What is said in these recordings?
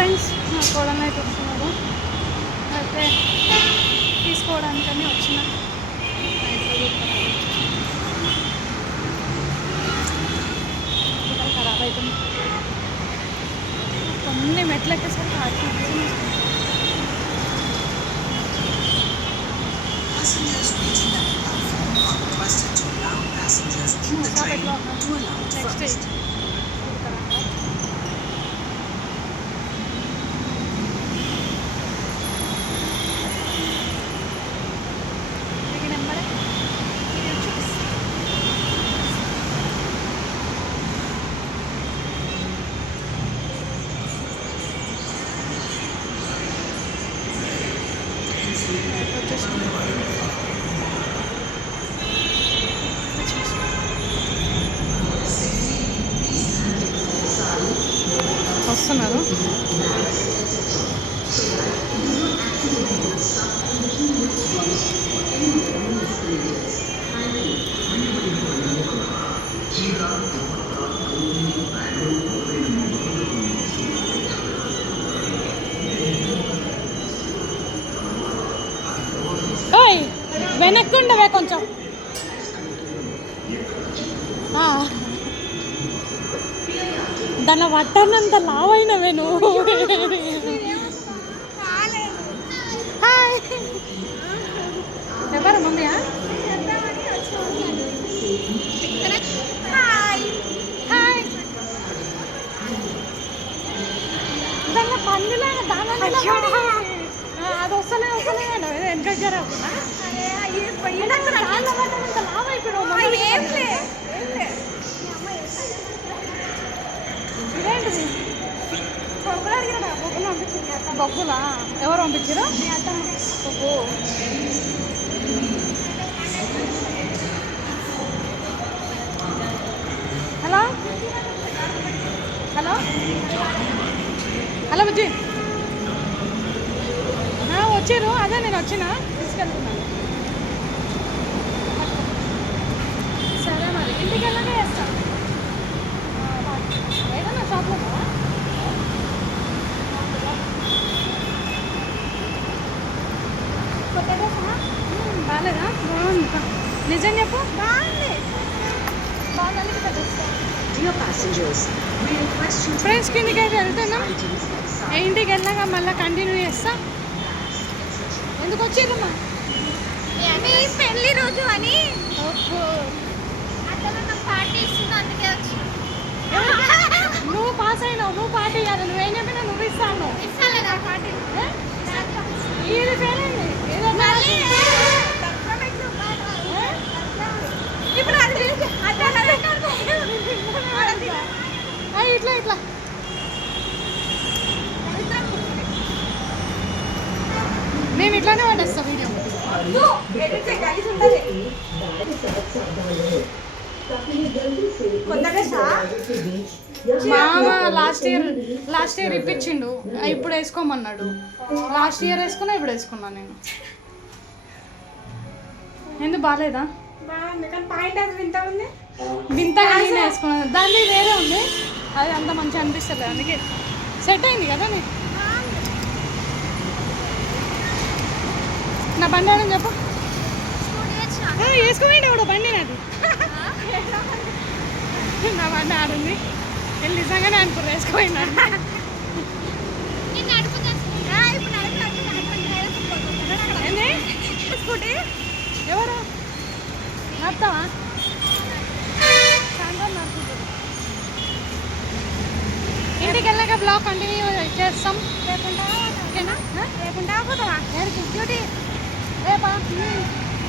Friends నా కోడలు అయితే వస్తున్నారు, అయితే తీసుకోవడానికని వచ్చిన. ఖరాబ్ అవుతుంది, కొన్ని మెట్లు ఎక్కేసరికి ఆడుతుంది. నెక్స్ట్ వస్తున్నారు. వెనక్కి ఉండవే కొంచెం. దాని వట్టనంత లావైనవే నువ్వు. ఎవరు మమ్మీయా? దాని పండులాగా దాని అది వస్తలే వెనక జరుగుతున్నా ఇదేంటిది? బొగ్గులు అడిగిన బొగ్గులు పంపించింది. బొగ్గులా ఎవరు పంపించారు? బొగ్గు. హలో హలో హలో బుజ్జి, వచ్చారు. అదే నేను వచ్చిన తీసుకెళ్తున్నాను. సరే మరి ఇంటికి వెళ్ళాక చేస్తాను. ఏదన్నా షాప్లో బాగాలేదా? బాగుంది. నిజం చెప్పు, బాగుంది. ఫ్రెండ్స్ కిందికి అయితే వెళ్తున్నాం. ఇంటికి వెళ్ళాక మళ్ళీ కంటిన్యూ చేస్తా. ఎందుకు వచ్చిరమ్మా? పెళ్లి రోజు అని పార్టీ ఇస్తుంది, అందుకే వచ్చి. నువ్వు పాస్ అయినావు, నువ్వు పార్టీ ఇవ్వాలి. నువ్వేం చెప్పినా నువ్వు ఇస్తాను. ఇస్తాను పార్టీ. ఇది ఫెయిల్ అయింది. ఇప్పుడు ఇట్లా ఇట్లా నేను ఇట్లానే పడేస్తా వీడియో. మామ లాస్ట్ ఇయర్ ఇప్పించిండు, ఇప్పుడు వేసుకోమన్నాడు. లాస్ట్ ఇయర్ వేసుకున్నా, ఇప్పుడు వేసుకున్నా నేను. ఎందుకు బాగాలేదా? వింతగా నేను వేసుకున్నాను. దాన్ని వేరే ఉంది, అది అంత మంచిగా అనిపిస్తుంది. అందుకే సెట్ అయింది కదా. నేను నా బండి ఆడని చెప్పు. వేసుకోండి కూడా బండి నాది. నా బండి ఆడుంది. వెళ్ళి నిజంగానే అనుకున్నా వేసుకోండి. స్కూటీ ఎవరు నడుతావా? ఇంటికి వెళ్ళాక బ్లాగ్ కంటిన్యూ చేస్తాం. రేపుంటా పోతావా? డ్యూటీ రేపా?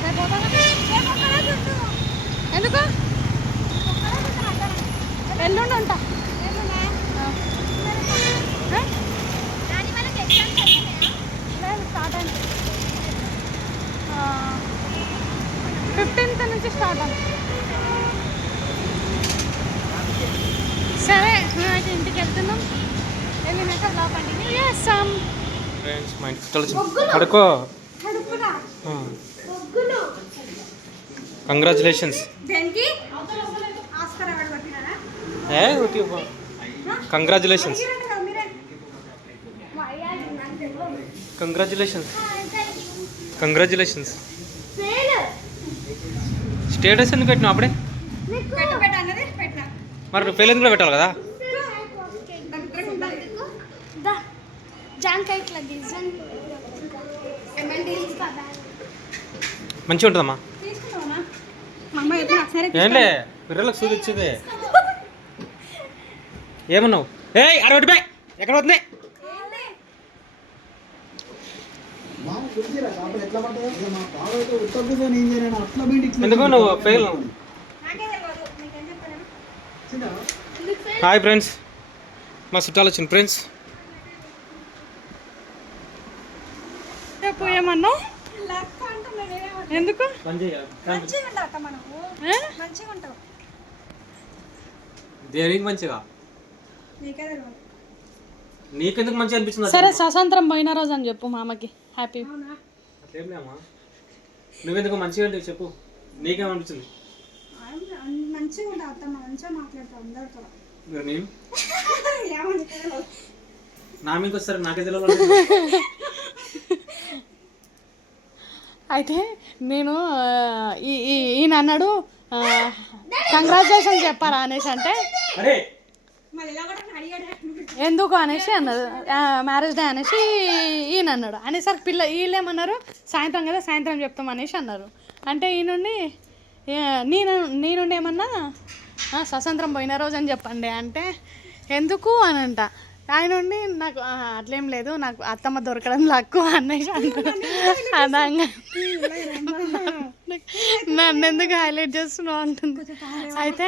రేపు పోతావా? ఎందుకు? ఎల్లుండి ఉంటా. లేదు, స్టార్ట్ అయింది. 15th నుంచి స్టార్ట్ అయింది. సరే అయితే ఇంటికి వెళ్తున్నాం. వెళ్ళినాక బ్లాగ్ కంటిన్యూ చేస్తాం. ఫ్రెండ్స్ మా ఇంటికి పడుకో. కంగ్రాచులేషన్స్. కంగ్రాచులేషన్స్. కంగ్రాచులేషన్స్ స్టేటస్ ఎందుకు పెట్టినావు అప్పుడే? పెట్ట అన్నది పెట్టినా. మరి ఫెయిల్ ఎందుకు పెట్టాలి కదా? జాంకాయ ఇట్లా డిజైన్ మంచిగా ఉంటుందమ్మా. తీసుకున్నావా మా అమ్మ ఎప్పుడు ఒకసారి ఏంలే పిల్లలకు సూది ఇచ్చేదే. ఏమన్నావు? ఏయ్ అరవై బాయ్ ఎక్కడ పోతుంది? ఎందుకు నువ్వు ఫెయిల్? నాకే తెలియదు నీకేం చెప్పాను. హాయ్ ఫ్రెండ్స్, మా చుట్టాలు వచ్చింది ఫ్రెండ్స్. రేపు ఏమన్నావు? లక్ అంటున్నాడు ఏమో. ఎందుకు? మంచిగా ఉంటావు అత్త మనము. మంచిగా ఉంటావు. దేనికి మంచిగా? నీకే తెలియదు. నీకెందుకు మంచిగా అనిపించింది? సరే స్వతంత్రం పోయిన రోజు అని చెప్పు మా అమ్మకి హ్యాపీ. అవునా? అట్లేం లేమ్మా, నువ్వెందుకు మంచిగా అంటే చెప్పు, నీకేమనిపించింది? మంచిగా ఉంటావు అత్త, మంచిగా మాట్లాడతావు అందరితో. మీరు నేను ఏమని తెలియదు. నా మీకు వస్తారు, నాకే తెలియదు. అయితే నేను ఈయన అన్నాడు కంగ్రాచులేషన్ చెప్పారా అనేసి అంటే అరే మళ్ళీ ఇలా కూడా అడిగాడు. ఎందుకు అనేసి అన్నారు, మ్యారేజ్ డే అనేసి ఈయన అన్నాడు. అనేసరికి వీళ్ళేమన్నారు సాయంత్రం కదా సాయంత్రం చెప్తాం అనేసి అన్నారు. అంటే ఈయనుండి నేనుండి ఏమన్నా స్వతంత్రం పోయిన రోజు అని చెప్పండి అంటే ఎందుకు అని అంట. ఆయన ఉండి నాకు అట్లేం లేదు, నాకు అత్తమ్మ దొరకడం లక్కు అనేసి అంటారు. అదంగా నన్ను ఎందుకు హైలైట్ చేస్తున్నావు అంటుంది. అయితే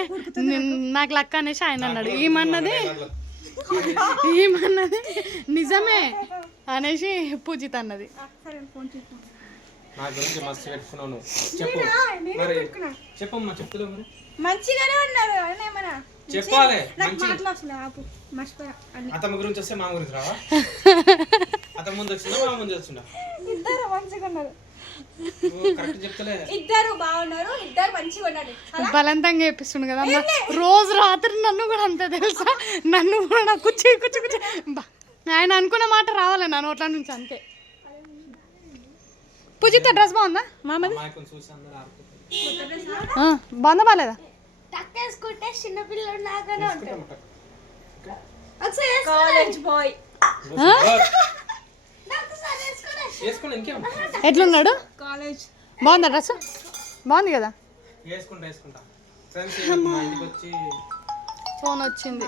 నాకు లక్ అనేసి ఆయన అన్నాడు. ఈమన్నది నిజమే అనేసి పూజిత అన్నది. సరే ఫోన్ చేస్తాను. నా గురించి మస్తు పెట్టుకున్నావు నువ్వు. చెప్పు మరి, చెప్పమ్మా. చెప్తలేవు మరి. మంచిగానే ఉన్నారు ఏమన్నా చెప్పాలి. నాకు మాట్లాడుతున్నా ఆపు మర్చిపోయా అన్ని. అత్తమ్మ గురించి వస్తే మా గురించి రావా? అతని ముందు వచ్చిందా మా ముందు వచ్చిందా? ఇద్దరు మంచిగా ఉన్నారు. కరెక్ట్ చెప్తలే. ఇద్దరు బాగున్నారు, ఇద్దరు మంచిగా ఉన్నారు. బలవంతంగా చేపిస్తుండు కదా అమ్మ. రోజు రాత్రి నన్ను కూడా అంతే తెలుసా, నన్ను కూడా నాకు కుచ్చి ఆయన అనుకున్న మాట రావాలి నా నోట్ల నుంచి అంతే. పూజిత డ్రెస్ బాగుందా మామది? బాగుందా బాగాలేదా? టక్కేసుకుంటే చిన్నపిల్లలు నాగానే ఉంటారు. కాలేజ్ బాయ్ ఎట్లున్నాడు? కాలేజ్ బాగుందా డ్రెస్? బాగుంది కదా. ఫోన్ వచ్చింది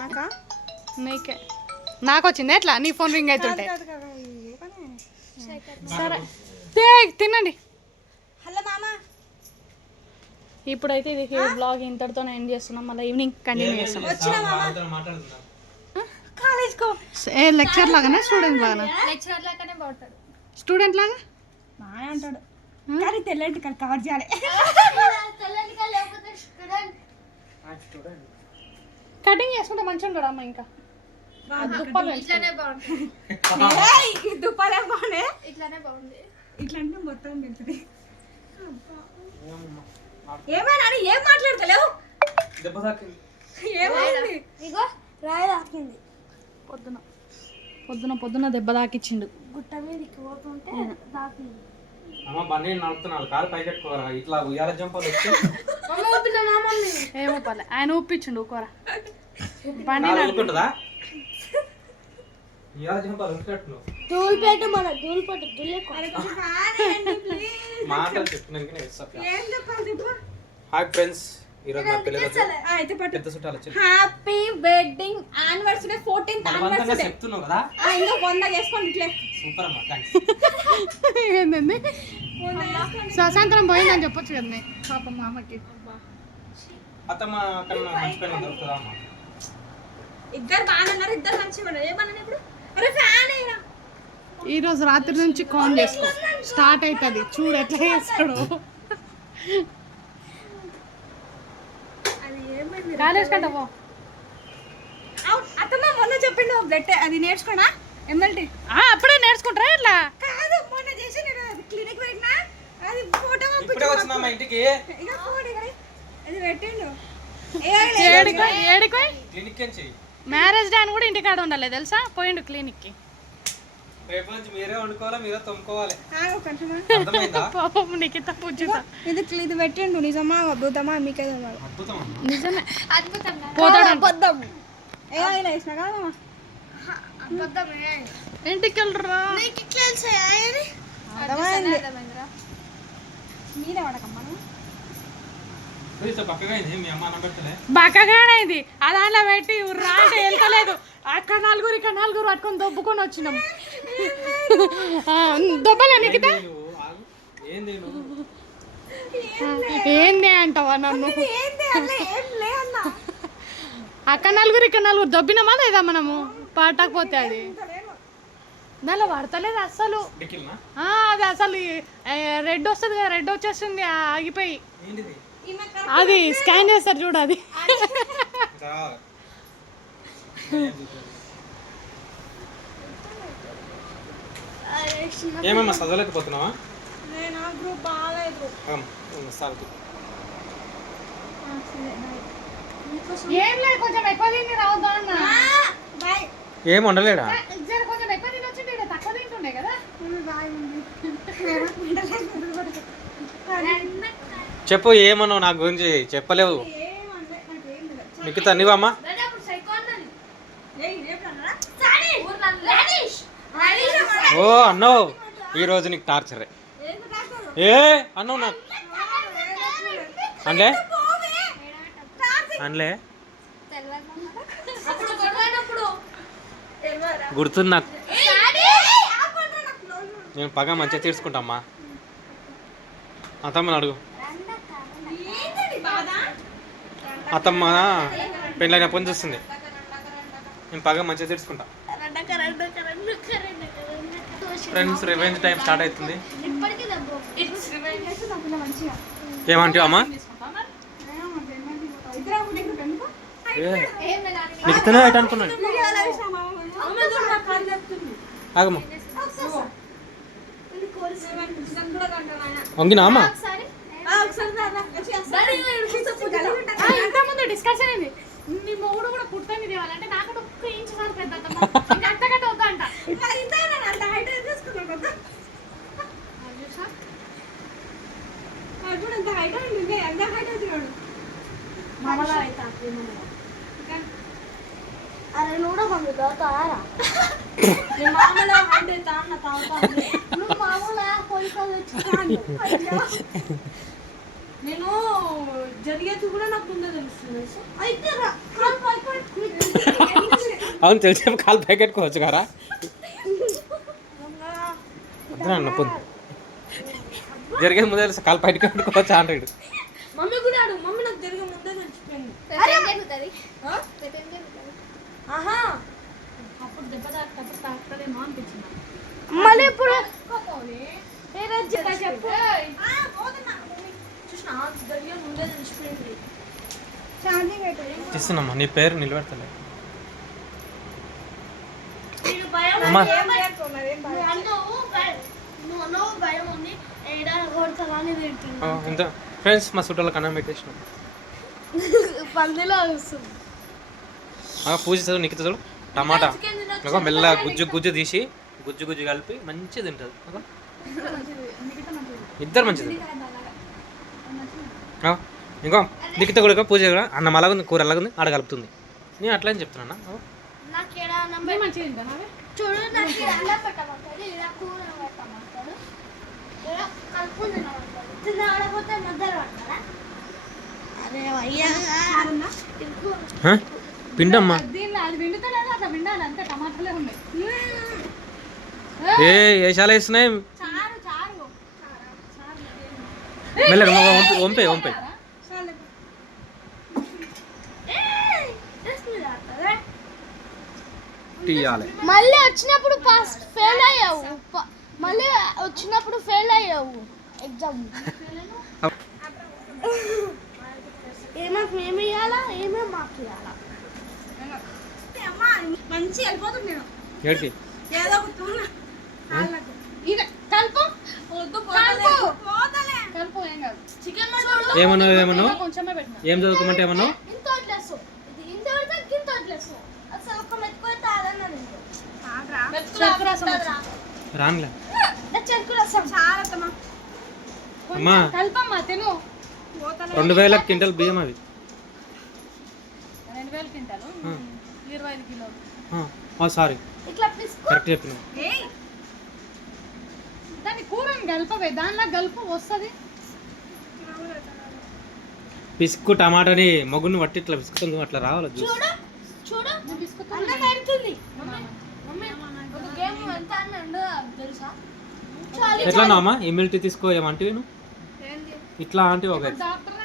నీకే, నాకు వచ్చింది. ఎట్లా నీ ఫోన్ రింగ్ అవుతుంటే? సరే తినండి. హలో మామా. ఇప్పుడైతే ఇది బ్లాగ్ ఇంతటితో ఎండ్ చేస్తున్నాం. మళ్ళీ ఈవినింగ్ కంటిన్యూ చేస్తాం. కాలేజ్ కో ఏ లెక్చర్ లాగానే స్టూడెంట్ లాగానే? లెక్చరర్ లాగానే బాగుంటాడు. స్టూడెంట్ లాగా బాగా అంటాడు కానీ తెల్లంటి కవర్ చేయాలి. కటింగ్ చేసుకుంటే మంచిగా ఉంటాడు అమ్మ. ఇంకా దుప్పాలు ఇట్లానే బాగుంటుంది. దుప్పాలే బాగుండే. ఇట్లానే బాగుంది. ఇట్లా అంటే మొత్తం పెడుతుంది. ఏమైనా ఏం మాట్లాడతలేవు? ఏమైంది? ఇగో రాయి తాకింది. పొద్దున దెబ్బ తాకిచ్చిండు. గుట్ట మీదకి పోతుంటే తాకింది. అమ్మ బండి నడుపుతున్నాడు, కాలు పైకి పెట్టుకోరా. ఇట్లా ఉయ్యాల జంపాలు వచ్చి ఏమో పర్లే, ఆయన ఊపించిండు ఊకోరా. బండి ఊరుకుంటుందా? ఉయ్యాల జంపాలు ఊరుకట్టును దూల్పేట మన దూల్పేట మాటలు చెప్తున్నాను. హాయ్ ఫ్రెండ్స్, ఈరోజు నా పెళ్లి రోజు. పెద్ద చుట్టాలు వచ్చి happy wedding anniversary 14th anniversary చెప్తున్నావు కదా. ఇంకా 100 చేసుకోండి ఇట్లే. సూపర్ అమ్మా, థ్యాంక్స్. ఏంటండి స్వతంత్రం పోయిందని చెప్పొచ్చు కదా పాపం మా అమ్మకి. అత్తమ్మ కన్నా మంచి పని దొరుకుతుందా అమ్మ? ఇద్దరు బాగున్నారు, ఇద్దరు మంచిగా ఉన్నారు. ఏమన్నా ఇప్పుడు అరే ఫ్యాన్ అయినా ఈ రోజు రాత్రి నుంచి కాల్ చేసుకో, స్టార్ట్ అవుతుంది. చూడు ఎట్లా చేస్తాడు. అది ఏమైంది? కాలేజ్ కంట పో. అత్తమ్మ మొన్న చెప్పిండు బ్లడ్ అది నేర్చుకోనా ఎమ్మెల్టీ. అప్పుడే నేర్చుకుంటారా ఇట్లా? కాదు మొన్న చేసి నేను క్లినిక్ పెట్టినా అది ఫోటో ఇప్పుడే వచ్చిందమ్మా ఇంటికి. ఇక ఫోన్ ఇక్కడ అది పెట్టిండు. ఏడికోయ్ క్లినిక్ ఏం చెయ్యి. మ్యారేజ్ డే అని కూడా ఇంటికాడ ఉండాలి తెలుసా, పోయిండు క్లినిక్కి. రేపు నుంచి మీరే వండుకోవాలి, మీరే తొమ్ముకోవాలి. ఆగు కొంచెం. అర్థమైందా? పాపం నిఖిత పూజిత ఇది పెట్టండు. నిజమా అద్భుతమా మీకే తెలియదు. అద్భుతం అమ్మా. నిజమే అద్భుతంగా పోతాడు అబద్ధం. ఏ ఇలా వేసినా కాదమ్మా. అద్భుతమే ఇంటికి వెళ్ళరా నీకు తెలుసా ఆయన అర్థమైంది. అర్థమైందిరా మీరే వాడకమ్మా. చూస్తే పక్కగా అయింది, మీ అమ్మ అన్నం పెట్టలే. బక్కగానైంది ఆ దాంట్లో పెట్టి ఉర్రా అంటే వెళ్తలేదు. అక్కడ నలుగురు ఇక్కడ నలుగురు పట్టుకొని దొబ్బుకొని వచ్చినాం. దొబ్బలే నిఖిత నువ్వు ఆగు. ఏంది నువ్వు? ఏంది అంటావా నన్ను? ఏంటి అలా ఏం లే అన్న. అక్కడ నలుగురు ఇక్కడ నలుగురు దొబ్బినామా లేదా మనము పట్టకపోతే అది దానిలో పడతలేదు అస్సలు. డిక్కిల్నా? అది అసలు రెడ్ వస్తుంది కదా, రెడ్ వచ్చేస్తుంది ఆగిపోయి. ఏంటిది? అది స్కాన్ చేస్తారు చూడు అది. ఇంకా రావాలి. ఏమమ్మా చదవలేకపోతున్నావా? నేను ఆ గ్రూప్ బాగాలేదు. సాగు. ఏం లేదు, కొంచెం ఎక్కువ తిని రావద్దా అన్న. బాయ్. ఏం వండలేడా? జర కొంచెం ఎక్కువ తిని వచ్చిండే కదా, తక్కువ తింటుండే కదా. బాయ్. చెప్పు, ఏమన్నావు నా గురించి చెప్పలేవు. ఏమనలే, నాకేం తెలియదు. నిఖిత నీవమ్మా? అప్పుడు సైకో అన్నది ఏయ్ రేపన్నారా? రాజేష్ ఓ అన్నావు, ఈ రోజు నీకు టార్చరే. ఏం రాస్తారు? ఏ అన్నావు నాకు అనలే అనలే అప్పుడు గొడవైనప్పుడు గుర్తుంది నాకు. నేను పగ మంచిగా తీర్చుకుంటామ్మా. అత్తమ్మని అడుగు. ఏంటది బాధ? అత్తమ్మ పెళ్ళైన పని చూస్తుంది. నేను పగ మంచిగా తీర్చుకుంటా. ఫ్రెండ్స్ రివెంజ్ టైం స్టార్ట్ అవుతుంది. ఇప్పటికీ దెబ్బ ఏమంటావు అమ్మా? ఇద్దరు ఒకటి ఇక్కడ ఎందుకు? ఏం లేదా నీకు తినబెట్ట అనుకున్నాను. వీడియోలో వేసామా? అమ్మ చూడు నా కాళ్ళు చెప్తుంది. ఆగమ్మా. నిజం కూడా కంటాను ఆయన. వంగినా అమ్మా? ఒకసారి ఒకసారి రా, రా. వచ్చి అసలు గలీజ్ ఉంటుంది. ఇంత ముందు డిస్కషన్ అయింది, నీ మొగుడు కూడా పుట్టని తేవాలంటే నాకు ఒక్క ఇంచు సార్ పెద్ద అంతకంటే వద్దంట. ఇంకా ఇంతేనా? అంత height ఏం చేసుకున్నావు కదా? అది కూడా ఇంత height ఉంది. ఇంకా ఎంత height వచ్చినాడు? మామలా అయితే అరే నువ్వు కూడా కొంచెం చదువుతారా నీ మామలో height అవుతా అన్న తాగుతాను. నువ్వు మామూలుగా కోరికలు తెచ్చుకోవాలి నేను జరిగేది కూడా నాకు ముందే తెలుస్తుంది. అయితే రా కాలు పైకి అవును తెలిసే కాలు పైకెట్టుకోవచ్చు కదా. అన్న పొద్దు జరిగేది ముందే తెలుసు, కాలు బయటకు పెట్టుకోవచ్చు అంటాడు. మమ్మీ కూడా అడుగు. మమ్మీ నాకు జరిగే ముందే తెలిసిపోయింది. జరుగుతుంది ఆ? ఆహా అప్పుడు దెబ్బ తాకుతప్పుడు తాకుతుందేమో అనిపించింది. మళ్ళీ ఇప్పుడు చెప్పు. చూసిన జరిగే ముందే తెలిసిపోయింది. ఛార్జింగ్ అయిపోయింది. ఇస్తున్నామ్మా, నీ పేరు నిలబెడతలే. నేను భయం అమ్మా ఏం లేకున్నది, ఏం బాధ. నువ్వు భయం ఉంది ఏడా కొడతావా అని తింటుంది ఇంత ఫ్రెండ్స్ మా చుట్టాలకు అన్నం పెట్టేసినాం. పందిలో వస్తుంది పూజ చదువు నిఖిత చూడు. టమాటా ఇగో మెల్లగా గుజ్జు గుజ్జు తీసి గుజ్జు గుజ్జు కలిపి మంచిగా తింటుంది. ఇగో. ఇద్దరు మంచిది. ఇంకో నిఖిత కూడా పూజ కూడా అన్నం అలాగుంది, కూర అలాగుంది, ఆడ కలుపుతుంది. నేను అట్లా అని చెప్తున్నా. నాకు ఏడా నంబర్ మంచిగా తింటాను అవి. చూడు నాకు ఇలా అన్నం పెట్టమంటాడు ఇలా కూర పెట్టమంటాడు ఇలా కలుపు తినమంటాడు తినకపోతే మధ్యలో పడతారా అరే అయ్యా పిండమ్మా. దీనిలో అది విండుతలేదు, అట్లా విండాలి అంతే. టమాటాలే ఉన్నాయి. ఏ వేషాలు వేస్తున్నాయి చారు చారు మెల్లగా వంపే వంపే. తీయాలి. మళ్ళీ వచ్చినప్పుడు పాస్ ఫెయిల్ అయ్యావు మళ్ళీ వచ్చినప్పుడు ఫెయిల్ అయ్యావు ఎగ్జామ్ ఏమేమి ఇవ్వాలా ఏమేమి మాకు ఇవ్వాలా అమ్మా మంచి వెళ్ళిపోతుంది. నేను ఏడికి ఏదో ఒక తూన కాళ్ళకు. ఇక కలుపు వద్దు కలుపు. పోతలే. కలుపు ఏం కాదు. చికెన్ మసాలా ఏమన్నావు? కొంచెమే పెట్టినా. ఏం చదువుకోమంటే ఏమన్నావు? ఇంత వడ్లేసు ఇది ఇంత వడితే ఇంత వడ్లేసు అసలు ఒక మెతుకు అయితే అదన్నది చెరుకు రసం వచ్చింది. రానులే చెరుకు రసం చాలా అత్తమ్మ అమ్మా కల్పమ్మా తిను. 2000 క్వింటల్ బియ్యం అవి 2000 క్వింటాలు 25 కిలోలు. సారీ ఇట్లా పిసుకు కరెక్ట్ చెప్పిన. ఏయ్ దాన్ని కూరని గల్పవే, దానిలో గల్పు వస్తుంది. పిసుకు టమాటాని మగ్గుని పట్టి ఇట్లా పిసుకుతాం అట్లా రావాలి జ్యూస్. చూడు చూడు అన్నం పెడుతుంది మమ్మీ ఒక గేమ్ ఎంత అన్నాడు తెలుసా? ఎట్లా అమ్మా ఇమ్యూనిటీ తీసుకో ఏమంటే ఏంది ఇట్లా అంటే ఒక డాక్టర్